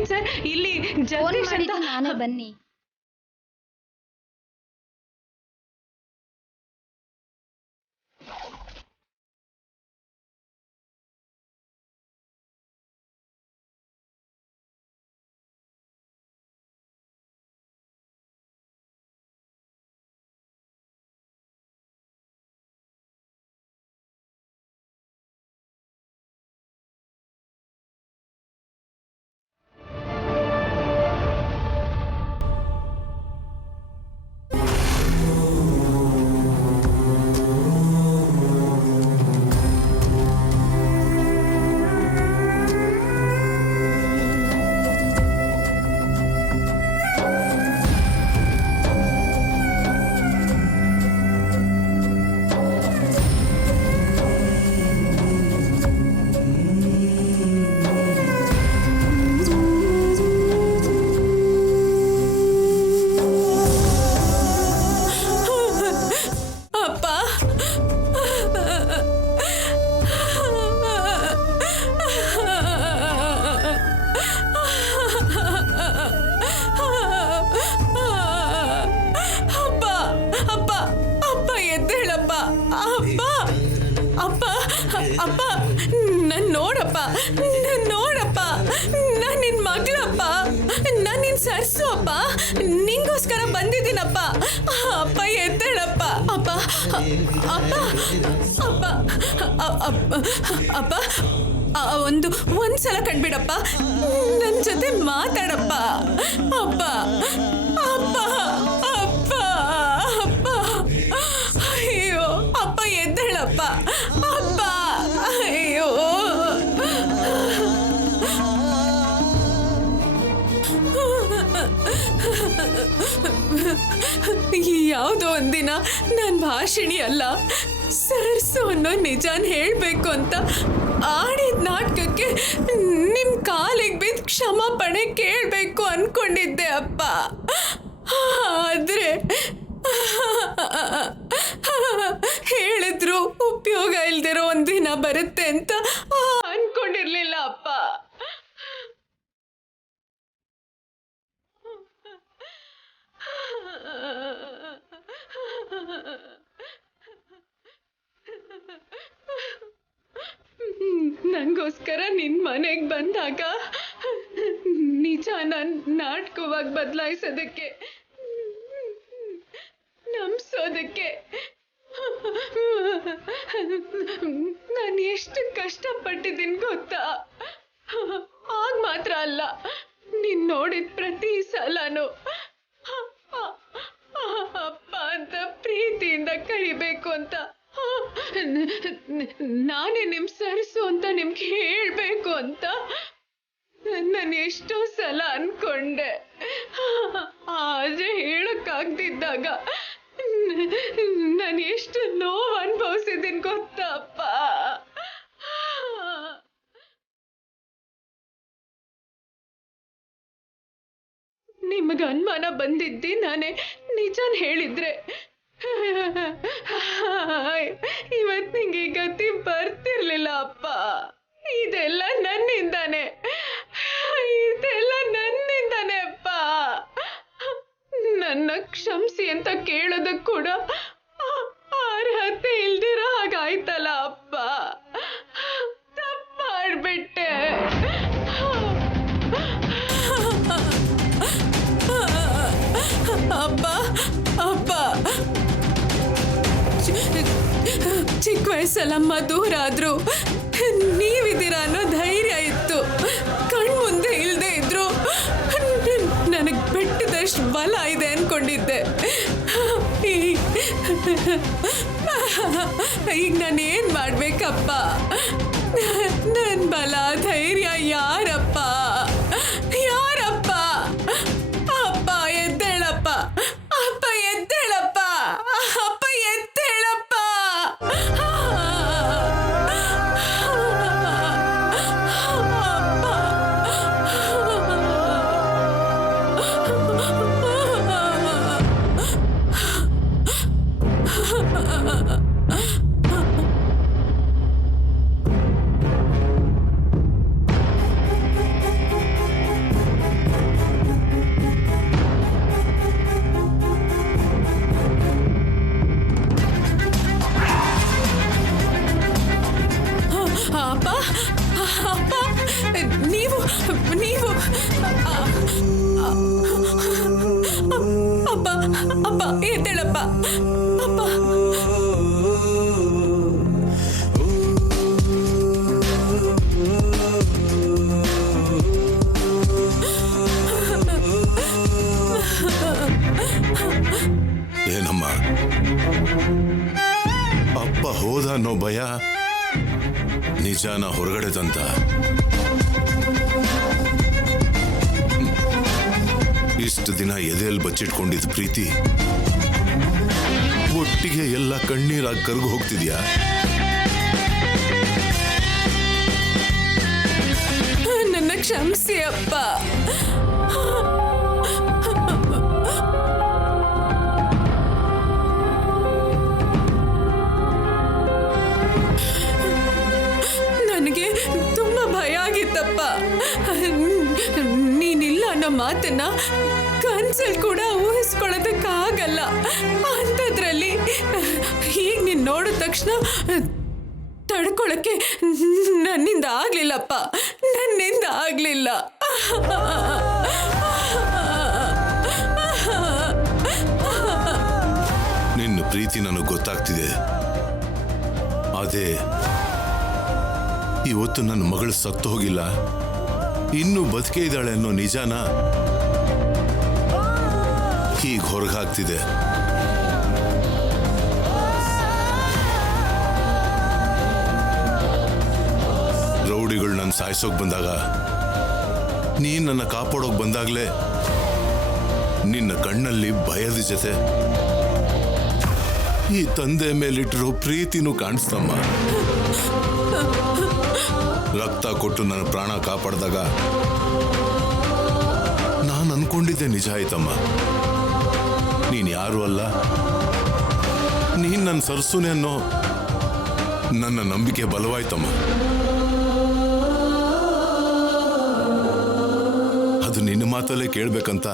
ಏನ್ ಸರ್ ಇಲ್ಲಿ ಫೋನ್ ಜಗದೀಶ್ ಅಂತ ಮಾಡಿದ್ದು ನಾನೇ, ಬನ್ನಿ. ಅಪ್ಪ ನನ್ ನೋಡಪ್ಪ, ನನ್ ನೋಡಪ್ಪ, ನಾನ್ ನಿನ್ ಮಗಳಪ್ಪ, ನಾನ್ ನಿನ್ ಸರ್ಸು ಅಪ್ಪ, ನಿಂಗೋಸ್ಕರ ಬಂದಿದ್ದೀನಪ್ಪ. ಅಪ್ಪ ಎದ್ದೇಳಪ್ಪ. ಅಪ್ಪ ಅಪ್ಪ ಅಪ್ಪ ಅಪ್ಪ ಒಂದ್ಸಲ ಕಂಡ್ಬಿಡಪ್ಪ, ನನ್ ಜೊತೆ ಮಾತಾಡಪ್ಪ. ಅಪ್ಪ ಅಪ್ಪ ಅಪ್ಪ ಅಪ್ಪ ಅಯ್ಯೋ ಅಪ್ಪ ಎದ್ದೇಳಪ್ಪ. ಅಪ್ಪ ಅಯ್ಯೋ ಯಾವುದೋ ಒಂದಿನ ನಾನು ಭಾಷಿಣಿ ಅಲ್ಲ, ಸರ್ಸು ಅನ್ನೋ ನಿಜಾನ್ ಹೇಳ್ಬೇಕು ಅಂತ ಆಡಿದ ನಾಟಕಕ್ಕೆ ನಿಮ್ ಕಾಲಿಗೆ ಬಿದ್ದು ಕ್ಷಮಾಪಣೆ ಕೇಳಬೇಕು ಅನ್ಕೊಂಡಿದ್ದೆ ಅಪ್ಪ. ಆದ್ರೆ ಹೇಳಿದ್ರು ಉಪಯೋಗ ಇಲ್ದಿರೋ ಒಂದಿನ ಬರುತ್ತೆ ಅಂತ ಅನ್ಕೊಂಡಿರ್ಲಿಲ್ಲ ಅಪ್ಪ. ನಂಗೋಸ್ಕರ ನಿನ್ ಮನೆಗೆ ಬಂದಾಗ ನಿಜ ನನ್ ನಾಟಕವಾಗಿ ಬದಲಾಯಿಸೋದಕ್ಕೆ, ನಂಬಿಸೋದಕ್ಕೆ ನಾನು ಎಷ್ಟು ಕಷ್ಟಪಟ್ಟಿದ್ದೀನಿ ಗೊತ್ತಾ? ಆಗ ಮಾತ್ರ ಅಲ್ಲ, ನೀನ್ ನೋಡಿದ ಪ್ರತಿ ಸಲನೂ ಅಪ್ಪ ಅಂತ ಪ್ರೀತಿಯಿಂದ ಕರಿಬೇಕು ಅಂತ, ನಾನೇ ನಿಮ್ ಸರ್ಸು ಅಂತ ನಿಮ್ಗೆ ಹೇಳ್ಬೇಕು ಅಂತ ನಾನು ಎಷ್ಟೋ ಸಲ ಅನ್ಕೊಂಡೆ. ಆದ್ರೆ ಹೇಳಕ್ಕಾಗ್ದಿದ್ದಾಗ ನಾನು ಎಷ್ಟು ನೋವು ಅನುಭವಿಸಿದ್ದೀನಿ ಗೊತ್ತಾ ಅಪ್ಪ? ನಿಮಗೆ ಅನುಮಾನ ಬಂದಿದ್ದಿ ನಾನೇ ನಿಜಾನ್ ಹೇಳಿದ್ರೆ ಇವತ್ತು ನಿಂಗೆ ಈ ಗತಿ ಬರ್ತಿರ್ಲಿಲ್ಲ ಅಪ್ಪ. ಇದೆಲ್ಲ ನನ್ನಿಂದಾನೆ, ಇದೆಲ್ಲ ನನ್ನಿಂದಾನೆ ಅಪ್ಪ. ನನ್ನ ಕ್ಷಮಿಸಿ ಅಂತ ಕೇಳೋದಕ್ಕೆ ಕೂಡ ಅರ್ಹತೆ ಇಲ್ದಿರೋ ಹಾಗಾಯ್ತಲ್ಲ ಅಪ್ಪ. ತಪ್ಪಾಡ್ಬಿಟ್ಟೆ ಅಪ್ಪ. ಅಪ್ಪ ಚಿಕ್ಕ ವಯಸ್ಸಲ್ಲಮ್ಮ ದೂರ ಆದ್ರು ನೀವಿದ್ದೀರಾ ಅನ್ನೋ ಧೈರ್ಯ ಇತ್ತು. ಕಣ್ಮುಂದೆ ಇಲ್ದೇ ಇದ್ರು ನನಗ್ ಬೆಟ್ಟದಷ್ಟು ಬಲ ಇದೆ ಅನ್ಕೊಂಡಿದ್ದೆ. ಈಗ ನಾನೇನ್ ಮಾಡ್ಬೇಕಪ್ಪ? ನನ್ ಬಲ ಧೈರ್ಯ ಯಾರಪ್ಪ? ಯಾರಪ್ಪ? ಅಪ್ಪ ಎದ್ದೇಳಪ್ಪ, ಅಪ್ಪ ಎದ್ದೇಳಪ್ಪ, ಅಪ್ಪ ಎದ್ದೇಳಪ್ಪ. ಅಪ್ಪ ಅಪ್ಪ ನೀವು ನೀವು ಅಪ್ಪ ಅಪ್ಪ ಎದ್ದೇಳಪ್ಪ ಅಪ್ಪ. ಏನಮ್ಮ ಅಪ್ಪ ಹೋದ ಅನ್ನೋ ಭಯ ನಿಜಾನ ಹೊರಗಡೆ ತಂತ? ಇಷ್ಟು ದಿನ ಎದೆಯಲ್ಲಿ ಬಚ್ಚಿಟ್ಕೊಂಡಿದ್ದ ಪ್ರೀತಿ ಒಟ್ಟಿಗೆ ಎಲ್ಲ ಕಣ್ಣೀರಾಗಿ ಕರಗು ಹೋಗ್ತಿದ್ಯಾ? ನನ್ನ ಕ್ಷಮಿಸಿ ಅಪ್ಪ. ನನಗೆ ತುಂಬಾ ಭಯ ಆಗಿತ್ತಪ್ಪ. ನೀನಿಲ್ಲ ಅನ್ನೋ ಮಾತನ್ನ ಕನ್ಸಲ್ಲಿ ಕೂಡ ಊಹಿಸ್ಕೊಳ್ಳೋದಕ್ಕಾಗಲ್ಲ. ಅಂಥದ್ರಲ್ಲಿ ಈಗ ನೀನ್ ನೋಡಿದ ತಕ್ಷಣ ತಡ್ಕೊಳಕ್ಕೆ ನನ್ನಿಂದ ಆಗ್ಲಿಲ್ಲಪ್ಪ, ನನ್ನಿಂದ ಆಗ್ಲಿಲ್ಲ. ನಿನ್ನ ಪ್ರೀತಿ ನನಗೆ ಗೊತ್ತಾಗ್ತಿದೆ. ಅದೇ ಇವತ್ತು ನನ್ನ ಮಗಳು ಸತ್ತು ಹೋಗಿಲ್ಲ, ಇನ್ನೂ ಬದುಕೇ ಇದ್ದಾಳೆ ಅನ್ನೋ ನಿಜಾನ ಹೀಗೆ ಹೊರಗಾಗ್ತಿದೆ. ರೌಡಿಗಳು ನನ್ನ ಸಾಯಿಸೋಕ್ ಬಂದಾಗ, ನೀನ್ ನನ್ನ ಕಾಪಾಡೋಕ್ ಬಂದಾಗ್ಲೇ ನಿನ್ನ ಕಣ್ಣಲ್ಲಿ ಭಯದ ಜೊತೆ ಈ ತಂದೆ ಮೇಲಿಟ್ಟಿರೋ ಪ್ರೀತಿನೂ ಕಾಣಿಸ್ತಮ್ಮ. ರಕ್ತ ಕೊಟ್ಟು ನನ್ನ ಪ್ರಾಣ ಕಾಪಾಡಿದಾಗ ನಾನು ಅನ್ಕೊಂಡಿದ್ದೆ ನಿಜ ಆಯ್ತಮ್ಮ. ನೀನ್ ಯಾರು ಅಲ್ಲ, ನೀನ್ ನನ್ನ ಸರ್ಸುನೆ ಅನ್ನೋ ನನ್ನ ನಂಬಿಕೆ ಬಲವಾಯ್ತಮ್ಮ. ಅದು ನಿನ್ನ ಮಾತಲ್ಲೇ ಕೇಳ್ಬೇಕಂತ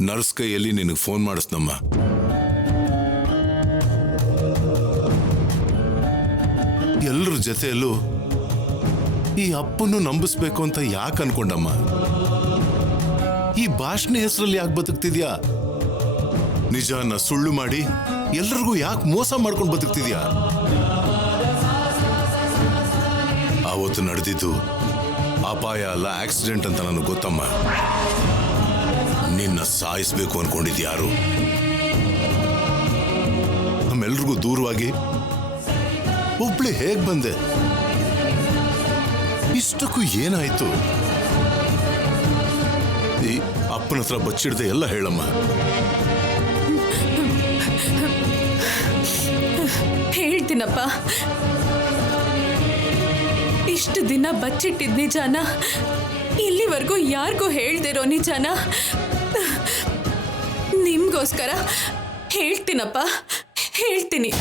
ನರ್ಸ್ ಕೈಯಲ್ಲಿ ನಿನಗೆ ಫೋನ್ ಮಾಡಿಸ್ನಮ್ಮ. ಎಲ್ಲರ ಜೊತೆಯಲ್ಲೂ ಈ ಅಪ್ಪನ್ನು ನಂಬಿಸ್ಬೇಕು ಅಂತ ಯಾಕೆ ಅನ್ಕೊಂಡಮ್ಮ? ಈ ಭಾಷಣ ಹೆಸರಲ್ಲಿ ಯಾಕೆ ಬದುಕ್ತಿದ್ಯಾ? ನಿಜಾನ ಸುಳ್ಳು ಮಾಡಿ ಎಲ್ರಿಗೂ ಯಾಕೆ ಮೋಸ ಮಾಡ್ಕೊಂಡು ಬದುಕ್ತಿದ್ಯಾ? ಆವತ್ತು ನಡೆದಿದ್ದು ಅಪಾಯ ಅಲ್ಲ, ಆಕ್ಸಿಡೆಂಟ್ ಅಂತ ನನಗೆ ಗೊತ್ತಮ್ಮ. ನಿನ್ನ ಸಾಯಿಸ್ಬೇಕು ಅನ್ಕೊಂಡಿದ್ಯಾರು? ನಮ್ಮೆಲ್ರಿಗೂ ದೂರವಾಗಿ ಒಬ್ಳೆ ಹೇಗ್ ಬಂದೆ? ಇಷ್ಟಕ್ಕೂ ಏನಾಯ್ತು? ಈ ಅಪ್ಪನ ಹತ್ರ ಬಚ್ಚಿಡ್ದೆ ಎಲ್ಲ ಹೇಳಮ್ಮ. ಹೇಳ್ತೀನಪ್ಪ. ಇಷ್ಟು ದಿನ ಬಚ್ಚಿಟ್ಟಿದ್ ನಿಜಾನ ಇಲ್ಲಿವರೆಗೂ ಯಾರಿಗೂ ಹೇಳ್ದಿರೋ ನಿಜಾನ ನಿಮ್ಗೋಸ್ಕರ ಹೇಳ್ತೀನಪ್ಪ, ಹೇಳ್ತೀನಿ.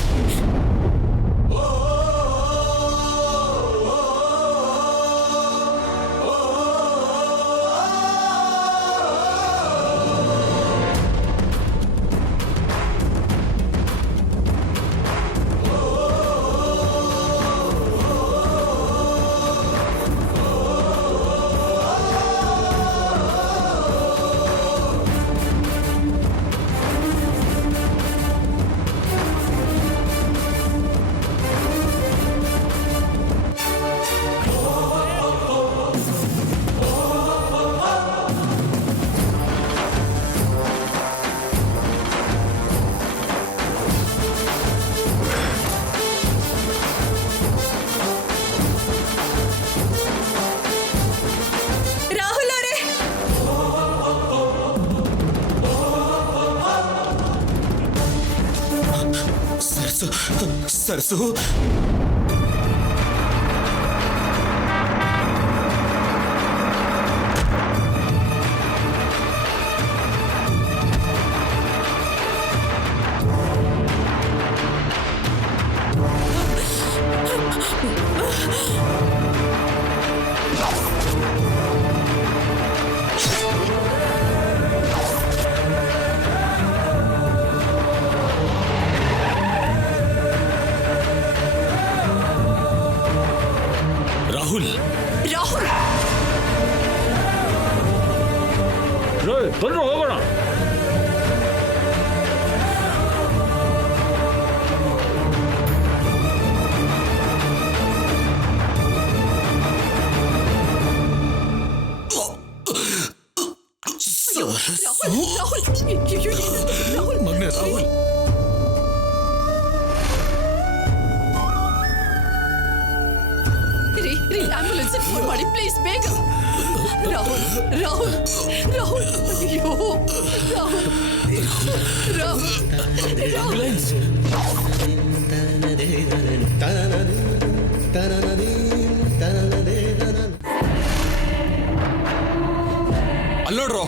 सरसू ಬನ್ನಿ ಹೋಗೋಣ. ಮಗನೇ ರಾಹುಲ್, ಆಂಬ್ಯುಲೆನ್ಸ್ ಫೋನ್ ಮಾಡಿ ಪ್ಲೀಸ್, ಬೇಗ. ರಾಹುಲ್ ರಾಹುಲ್ ರಾಹುಲ್, ಅಯ್ಯೋ ರಾಹುಲ್ ರಾಹುಲ್ ಆಂಬ್ಯುಲೆನ್ಸ್. ಅಲ್ಲೋಡ್ರೋ,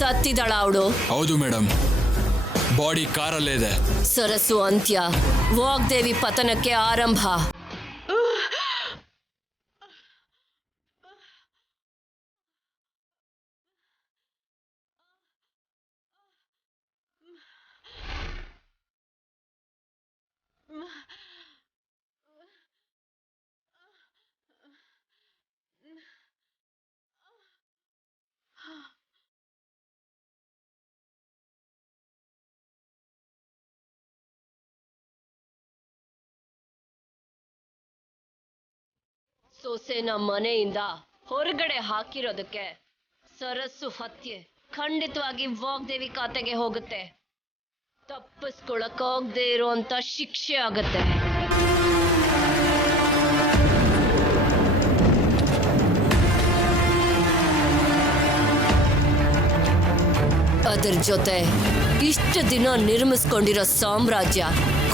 ಸತ್ತಿದಳ ಅವಳು? ಹೌದು ಮೇಡಮ್, ಬಾಡಿ ಕಾರಲ್ಲೇ ಇದೆ. ಸರಸು ಅಂತ್ಯ, ವಾಗ್ದೇವಿ ಪತನಕ್ಕೆ ಆರಂಭ. ಸೊಸೆನ ಮನೆಯಿಂದ ಹೊರಗಡೆ ಹಾಕಿರೋದಕ್ಕೆ ಸರಸ್ಸು ಹತ್ಯೆ ಖಂಡಿತವಾಗಿ ವಾಗ್ದೇವಿ ಖಾತೆಗೆ ಹೋಗುತ್ತೆ. ತಪ್ಪಿಸ್ಕೊಳಕ್ಕಾಗದೆ ಇರುವಂತ ಶಿಕ್ಷೆ ಆಗತ್ತೆ. ಅದರ ಜೊತೆ ಇಷ್ಟು ದಿನ ನಿರ್ಮಿಸ್ಕೊಂಡಿರೋ ಸಾಮ್ರಾಜ್ಯ,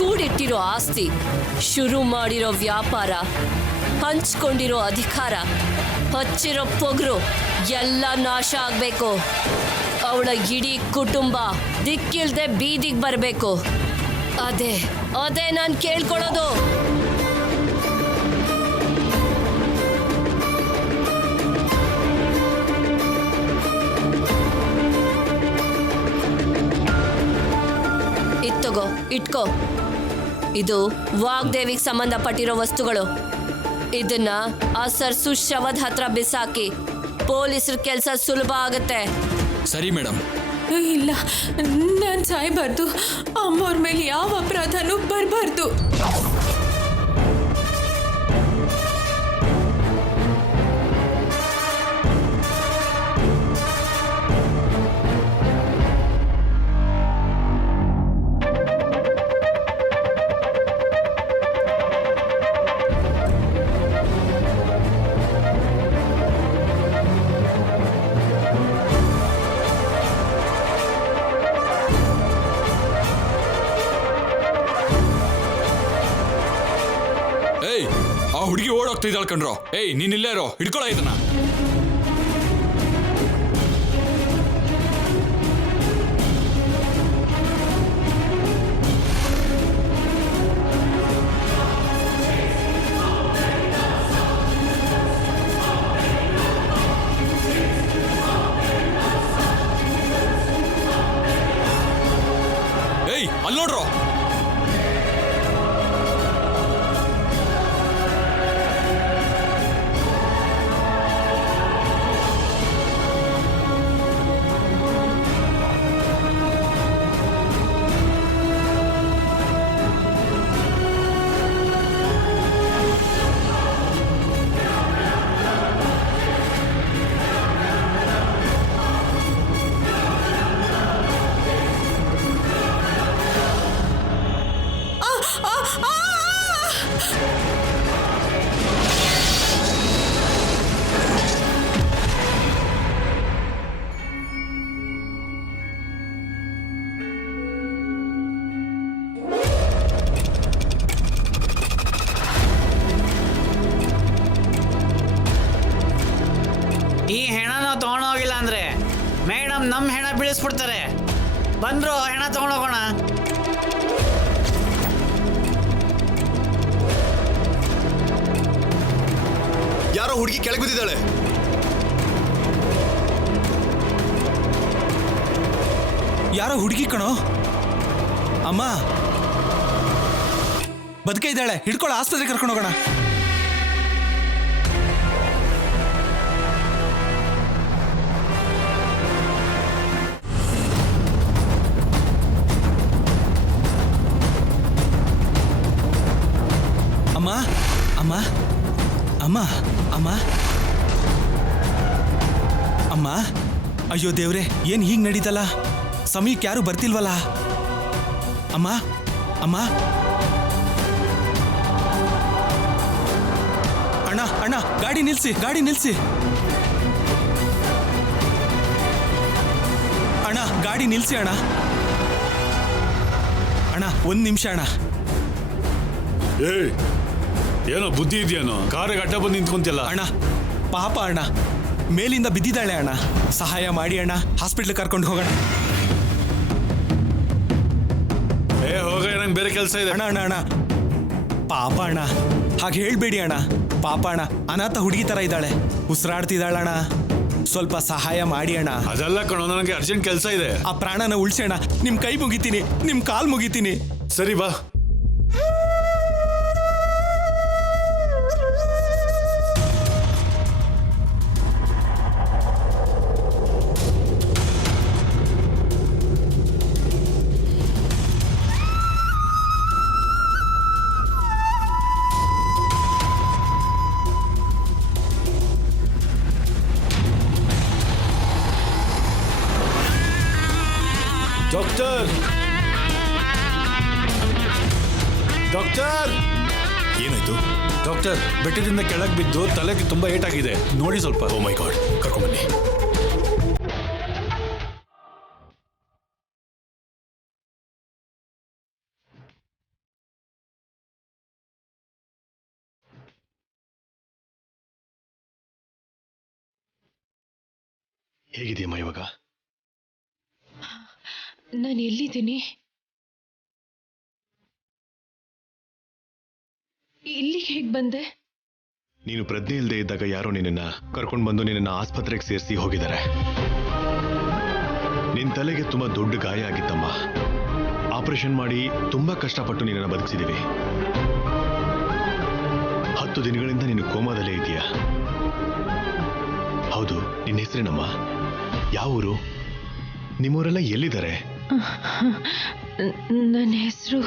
ಕೂಡಿಟ್ಟಿರೋ ಆಸ್ತಿ, ಶುರು ಮಾಡಿರೋ ವ್ಯಾಪಾರ, ಹಂಚ್ಕೊಂಡಿರೋ ಅಧಿಕಾರ, ಹಚ್ಚಿರೋ ಪೊಗರು ಎಲ್ಲ ನಾಶ ಆಗ್ಬೇಕು. ಅವಳ ಇಡೀ ಕುಟುಂಬ ದಿಕ್ಕಿಲ್ದೆ ಬೀದಿಗೆ ಬರಬೇಕು. ಅದೇ ಅದೇ ನಾನು ಕೇಳ್ಕೊಳ್ಳೋದು. ಇತ್ತಗೋ, ಇಟ್ಕೋ. ಇದು ವಾಗ್ದೇವಿಗೆ ಸಂಬಂಧಪಟ್ಟಿರೋ ವಸ್ತುಗಳು. ಇದನ್ನ ಆ ಸರ್ಸು ಶವದ ಹತ್ರ ಬಿಸಾಕಿ ಪೊಲೀಸರ ಕೆಲಸ ಸುಲಭ ಆಗತ್ತೆ. ಸರಿ ಮೇಡಮ್. ಇಲ್ಲ, ನಾನು ಸಾಯ್ಬಾರ್ದು. ಅಮ್ಮವ್ರ ಮೇಲೆ ಯಾವ ಅಪರಾಧನೂ ಬರಬಾರ್ದು. ಏಯ್, ಆ ಹುಡುಗಿ ಓಡೋಗ್ತಿದ್ದಾಳ್ ಕಣ್ರೋ. ಏಯ್, ನೀನ್ ಇಲ್ಲೇ ಇರೋ, ಹಿಡ್ಕೊಳ ಇದನ್ನ. ಏಯ್, ಅಲ್ಲಿ ನೋಡ್ರೋ. ಹೆಣ ಬೀಳಿಸ್ಬಿಡ್ತಾರೆ. ಬಂದ್ರು ಹೆಣ ತಗೊಂಡೋಗೋಣ. ಯಾರೋ ಹುಡುಗಿ ಕೆಳಗೆ ಬಿದ್ದಿದ್ದಾಳೆ. ಯಾರೋ ಹುಡುಗಿ ಕಣೋ. ಅಮ್ಮ ಬದುಕ ಇದ್ದಾಳೆ, ಹಿಡ್ಕೊಳ್ಳೋ, ಆಸ್ಪತ್ರೆಗೆ ಕರ್ಕೊಂಡು ಹೋಗೋಣ. ಅಮ್ಮ ಅಮ್ಮ ಅಮ್ಮ ಅಮ್ಮ ಅಮ್ಮ, ಅಯ್ಯೋ ದೇವ್ರೆ, ಏನ್ ಹೀಗ್ ನಡೀತಲ್ಲ? ಸಮಯಕ್ಕೆ ಯಾರು ಬರ್ತಿಲ್ವಲ್ಲ? ಅಮ್ಮ ಅಮ್ಮ ಅಣ್ಣ ಅಣ್ಣ, ಗಾಡಿ ನಿಲ್ಸಿ, ಗಾಡಿ ನಿಲ್ಸಿ ಅಣ್ಣ, ಗಾಡಿ ನಿಲ್ಸಿ ಅಣ್ಣ. ಅಣ್ಣ ಒಂದ್ ನಿಮಿಷ ಅಣ್ಣ. ಏಯ್, ಏನೋ ಬುದ್ಧಿ ಇದೆಯೇನೋ? ಕಾರಿಗೆ ಅಡ್ಡ ಬಂದು ನಿಂತ್ಕೊಂತಿಲ್ಲ. ಅಣ್ಣ ಪಾಪ ಅಣ್ಣ, ಮೇಲಿಂದ ಬಿದ್ದಿದ್ದಾಳೆ ಅಣ್ಣ, ಸಹಾಯ ಮಾಡಿ ಅಣ್ಣ, ಹಾಸ್ಪಿಟ್ಲ್ ಕರ್ಕೊಂಡು ಹೋಗೋಣ. ಹೋಗ, ನಂಗೆ ಬೇರೆ ಕೆಲಸ ಇದೆ. ಅಣ್ಣ ಅಣ್ಣ ಅಣ್ಣ, ಪಾಪ ಅಣ್ಣ, ಹಾಗೆ ಹೇಳ್ಬೇಡಿ ಅಣ್ಣ. ಪಾಪ ಅಣ್ಣ, ಅನಾಥ ಹುಡುಗಿ ತರ ಇದ್ದಾಳೆ, ಉಸಿರಾಡ್ತಿದ್ದಾಳಣ್ಣ, ಸ್ವಲ್ಪ ಸಹಾಯ ಮಾಡಿ ಅಣ್ಣ. ಅದೆಲ್ಲ ಕಣೋ, ನನಗೆ ಅರ್ಜೆಂಟ್ ಕೆಲಸ ಇದೆ. ಆ ಪ್ರಾಣನ ಉಳಿಸೋಣ. ನಿಮ್ ಕೈ ಮುಗಿತೀನಿ, ನಿಮ್ ಕಾಲ್ ಮುಗಿತೀನಿ. ಸರಿ ಬಾ. ಡಾಕ್ಟರ್, ಡಾಕ್ಟರ್, ಏನಾಯ್ತು? ಡಾಕ್ಟರ್, ಬೆಟ್ಟದಿಂದ ಕೆಳಗೆ ಬಿದ್ದು ತಲೆಗೆ ತುಂಬಾ ಏಟಾಗಿದೆ, ನೋಡಿ ಸ್ವಲ್ಪ. ಓ ಮೈ ಗಾಡ್, ಕರ್ಕೊಂಬನ್ನಿ. ಹೇಗಿದೆಯಮ್ಮ ಇವಾಗ? ನಾನು ಎಲ್ಲಿದ್ದೀನಿ? ಇಲ್ಲಿ ಹೇಗೆ ಬಂದೆ? ನೀನು ಪ್ರಜ್ಞೆ ಇಲ್ಲದೆ ಇದ್ದಾಗ ಯಾರೋ ನಿನ್ನನ್ನ ಕರ್ಕೊಂಡು ಬಂದು ನಿನ್ನನ್ನ ಆಸ್ಪತ್ರೆಗೆ ಸೇರಿಸಿ ಹೋಗಿದ್ದಾರೆ. ನಿನ್ನ ತಲೆಗೆ ತುಂಬಾ ದೊಡ್ಡ ಗಾಯ ಆಗಿತ್ತಮ್ಮ. ಆಪರೇಷನ್ ಮಾಡಿ ತುಂಬಾ ಕಷ್ಟಪಟ್ಟು ನಿನ್ನನ್ನು ಬದುಕಿಸಿದೀವಿ. 10 ದಿನಗಳಿಂದ ನೀನು ಕೋಮಾದಲ್ಲೇ ಇದೆಯಾ? ಹೌದು, ನಿನ್ನ ಹೆಸರೇನಮ್ಮ? ಯಾವ ಊರು? ನಿಮ್ಮೂರೆಲ್ಲ ಎಲ್ಲಿದ್ದಾರೆ? ನನ್ನ ಹೆಸರು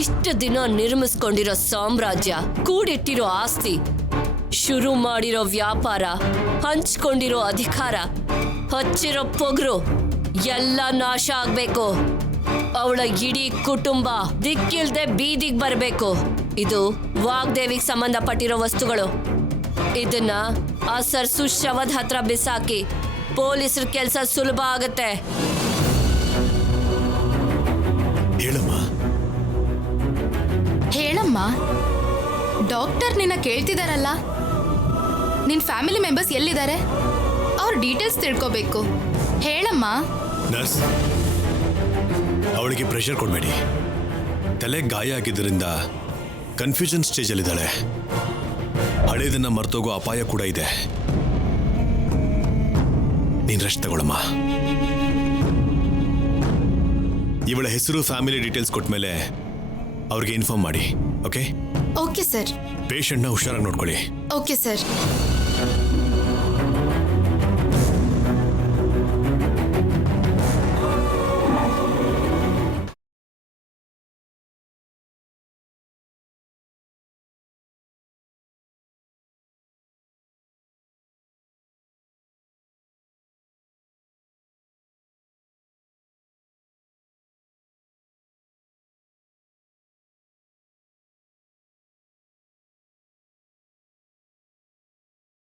ಇಷ್ಟು ದಿನ ನಿರ್ಮಿಸ್ಕೊಂಡಿರೋ ಸಾಮ್ರಾಜ್ಯ, ಕೂಡಿಟ್ಟಿರೋ ಆಸ್ತಿ, ಶುರು ಮಾಡಿರೋ ವ್ಯಾಪಾರ, ಹಂಚ್ಕೊಂಡಿರೋ ಅಧಿಕಾರ, ಹಚ್ಚಿರೋ ಪೊಗರು ಎಲ್ಲ ನಾಶ ಆಗ್ಬೇಕು. ಅವಳ ಇಡೀ ಕುಟುಂಬ ದಿಕ್ಕಿಲ್ದೆ ಬೀದಿಗೆ ಬರಬೇಕು. ಇದು ವಾಗ್ದೇವಿಗೆ ಸಂಬಂಧಪಟ್ಟಿರೋ ವಸ್ತುಗಳು. ಇದನ್ನ ಆ ಸರ್ಸು ಶವದ ಹತ್ರ ಬಿಸಾಕಿ ಪೊಲೀಸರ ಕೆಲಸ ಸುಲಭ ಆಗತ್ತೆ. ಹೇಳಮ್ಮ. ಹೇಳಮ್ಮ. ಡಾಕ್ಟರ್ ನಿನ್ನ ಕೇಳ್ತಿದಾರಲ್ಲ, ನಿನ್ ಫ್ಯಾಮಿಲಿ ಮೆಂಬರ್ಸ್ ಎಲ್ಲಿದ್ದಾರೆ? ಅವ್ರ ಡೀಟೇಲ್ಸ್ ತಿಳ್ಕೋಬೇಕು. ಹೇಳಮ್ಮ. ನರ್ಸ್, ಅವಳಿಗೆ ಪ್ರೆಷರ್ ಕೊಡಬೇಡಿ. ತಲೆ ಗಾಯ ಆಗಿದ್ದರಿಂದ ಕನ್ಫ್ಯೂಷನ್ ಸ್ಟೇಜಲ್ಲಿದ್ದಾಳೆ. ಹಳೇದನ್ನ ಮರ್ತೋಗೋ ಅಪಾಯ ಕೂಡ ಇದೆ. ನೀನ್ ರೆಸ್ಟ್ ತಗೊಳಮ್ಮ. ಇವಳ ಹೆಸರು, ಫ್ಯಾಮಿಲಿ ಡೀಟೇಲ್ಸ್ ಕೊಟ್ಮೇಲೆ ಅವ್ರಿಗೆ ಇನ್ಫಾರ್ಮ್ ಮಾಡಿ. ಓಕೆ? Okay sir. ಪೇಷಂಟ್ನ ಹುಷಾರಾಗಿ ನೋಡ್ಕೊಳ್ಳಿ. Okay sir.